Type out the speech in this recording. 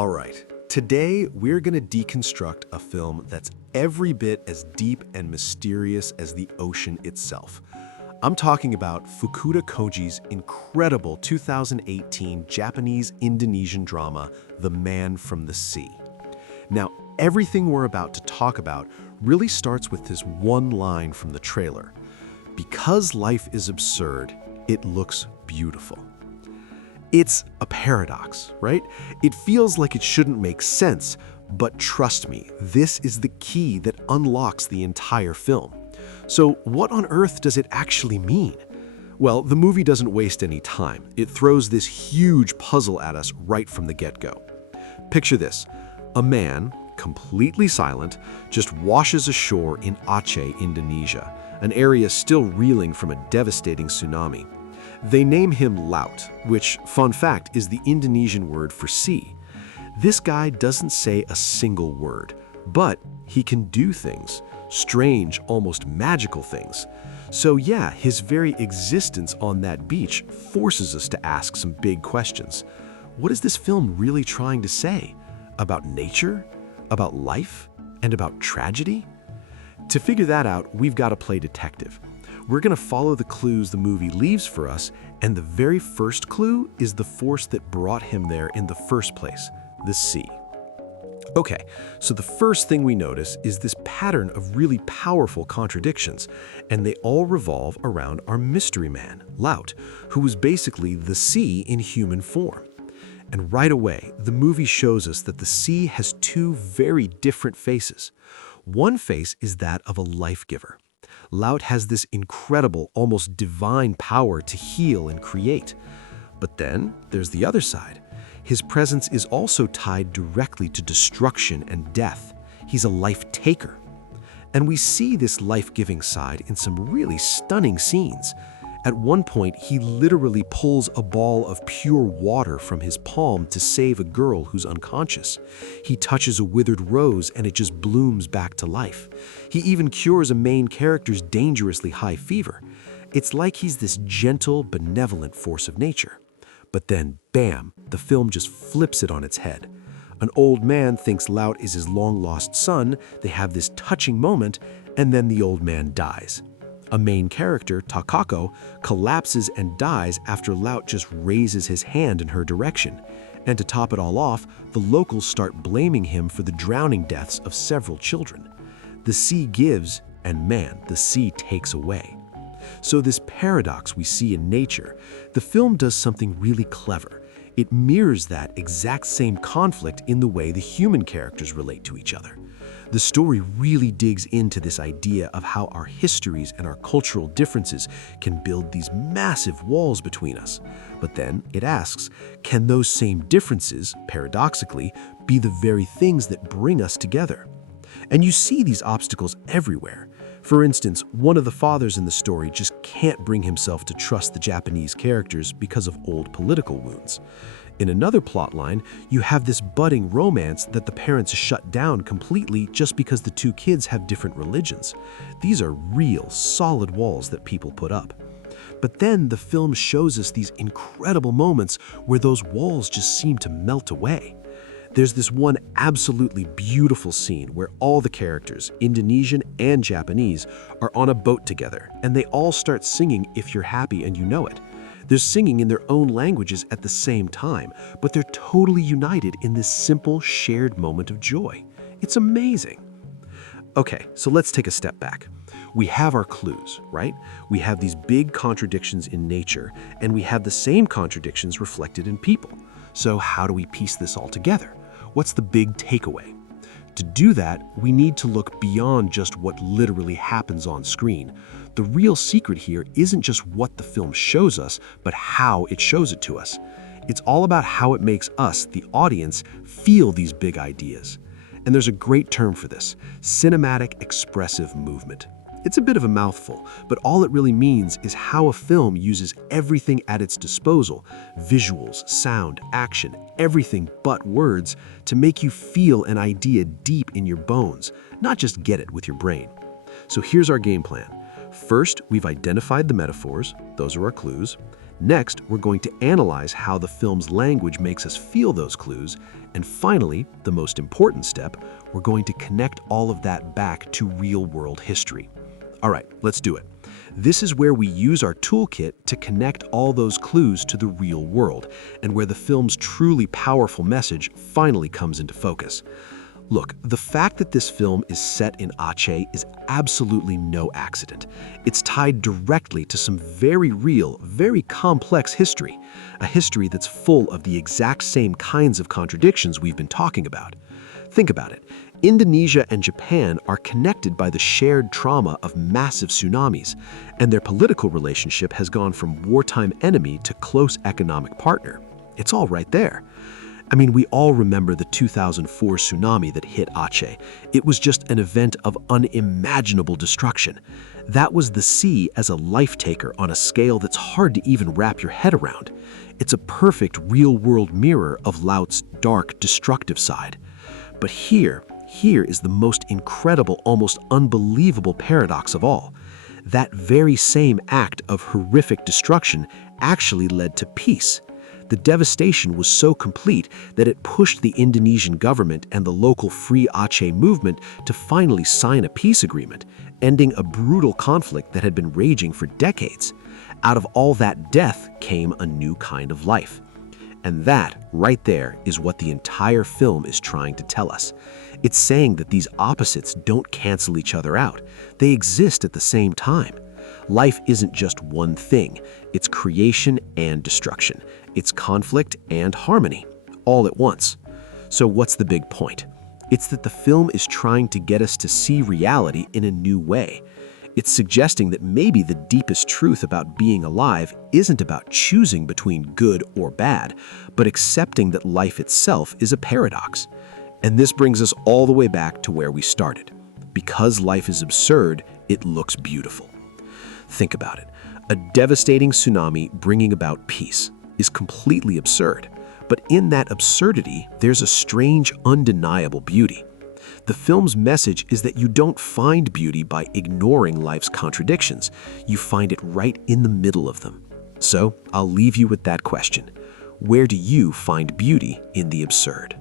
All right, today we're going to deconstruct a film that's every bit as deep and mysterious as the ocean itself. I'm talking about Fukuda Koji's incredible 2018 Japanese-Indonesian drama, The Man from the Sea. Now, everything we're about to talk about really starts with this one line from the trailer. Because life is absurd, it looks beautiful. It's a paradox, right? It feels like it shouldn't make sense, but trust me, this is the key that unlocks the entire film. So what on earth does it actually mean? Well, the movie doesn't waste any time. It throws this huge puzzle at us right from the get-go. Picture this: a man, completely silent, just washes ashore in Aceh, Indonesia, an area still reeling from a devastating tsunami. They name him Laut, which, fun fact, is the Indonesian word for sea. This guy doesn't say a single word, but he can do things, strange, almost magical things. So yeah, his very existence on that beach forces us to ask some big questions. What is this film really trying to say? About nature? About life? And about tragedy? To figure that out, we've got to play detective. We're going to follow the clues the movie leaves for us, and the very first clue is the force that brought him there in the first place, the sea. Okay, so the first thing we notice is this pattern of really powerful contradictions, and they all revolve around our mystery man, Laut, who was basically the sea in human form. And right away, the movie shows us that the sea has two very different faces. One face is that of a life giver. Laut has this incredible, almost divine power to heal and create. But then there's the other side. His presence is also tied directly to destruction and death. He's a life taker. And we see this life-giving side in some really stunning scenes. At one point, he literally pulls a ball of pure water from his palm to save a girl who's unconscious. He touches a withered rose and it just blooms back to life. He even cures a main character's dangerously high fever. It's like he's this gentle, benevolent force of nature. But then, bam, the film just flips it on its head. An old man thinks Laut is his long-lost son, they have this touching moment, and then the old man dies. A main character, Takako, collapses and dies after Laut just raises his hand in her direction. And to top it all off, the locals start blaming him for the drowning deaths of several children. The sea gives, and man, the sea takes away. So this paradox we see in nature, the film does something really clever. It mirrors that exact same conflict in the way the human characters relate to each other. The story really digs into this idea of how our histories and our cultural differences can build these massive walls between us. But then it asks, can those same differences, paradoxically, be the very things that bring us together? And you see these obstacles everywhere. For instance, one of the fathers in the story just can't bring himself to trust the Japanese characters because of old political wounds. In another plotline, you have this budding romance that the parents shut down completely just because the two kids have different religions. These are real, solid walls that people put up. But then the film shows us these incredible moments where those walls just seem to melt away. There's this one absolutely beautiful scene where all the characters, Indonesian and Japanese, are on a boat together, and they all start singing "If You're Happy and You Know It." They're singing in their own languages at the same time, but they're totally united in this simple, shared moment of joy. It's amazing. Okay, so let's take a step back. We have our clues, right? We have these big contradictions in nature, and we have the same contradictions reflected in people. So how do we piece this all together? What's the big takeaway? To do that, we need to look beyond just what literally happens on screen. The real secret here isn't just what the film shows us, but how it shows it to us. It's all about how it makes us, the audience, feel these big ideas. And there's a great term for this: cinematic expressive movement. It's a bit of a mouthful, but all it really means is how a film uses everything at its disposal, visuals, sound, action, everything but words, to make you feel an idea deep in your bones, not just get it with your brain. So here's our game plan. First, we've identified the metaphors, those are our clues. Next, we're going to analyze how the film's language makes us feel those clues. And finally, the most important step, we're going to connect all of that back to real-world history. All right, let's do it. This is where we use our toolkit to connect all those clues to the real world, and where the film's truly powerful message finally comes into focus. Look, the fact that this film is set in Aceh is absolutely no accident. It's tied directly to some very real, very complex history, a history that's full of the exact same kinds of contradictions we've been talking about. Think about it. Indonesia and Japan are connected by the shared trauma of massive tsunamis, and their political relationship has gone from wartime enemy to close economic partner. It's all right there. I mean, we all remember the 2004 tsunami that hit Aceh. It was just an event of unimaginable destruction. That was the sea as a life-taker on a scale that's hard to even wrap your head around. It's a perfect real-world mirror of Laot's dark, destructive side. But here is the most incredible, almost unbelievable paradox of all. That very same act of horrific destruction actually led to peace. The devastation was so complete that it pushed the Indonesian government and the local Free Aceh movement to finally sign a peace agreement, ending a brutal conflict that had been raging for decades. Out of all that death came a new kind of life. And that, right there, is what the entire film is trying to tell us. It's saying that these opposites don't cancel each other out. They exist at the same time. Life isn't just one thing. It's creation and destruction. It's conflict and harmony, all at once. So what's the big point? It's that the film is trying to get us to see reality in a new way. It's suggesting that maybe the deepest truth about being alive isn't about choosing between good or bad, but accepting that life itself is a paradox. And this brings us all the way back to where we started. Because life is absurd, it looks beautiful. Think about it. A devastating tsunami bringing about peace is completely absurd. But in that absurdity, there's a strange, undeniable beauty. The film's message is that you don't find beauty by ignoring life's contradictions. You find it right in the middle of them. So, I'll leave you with that question. Where do you find beauty in the absurd?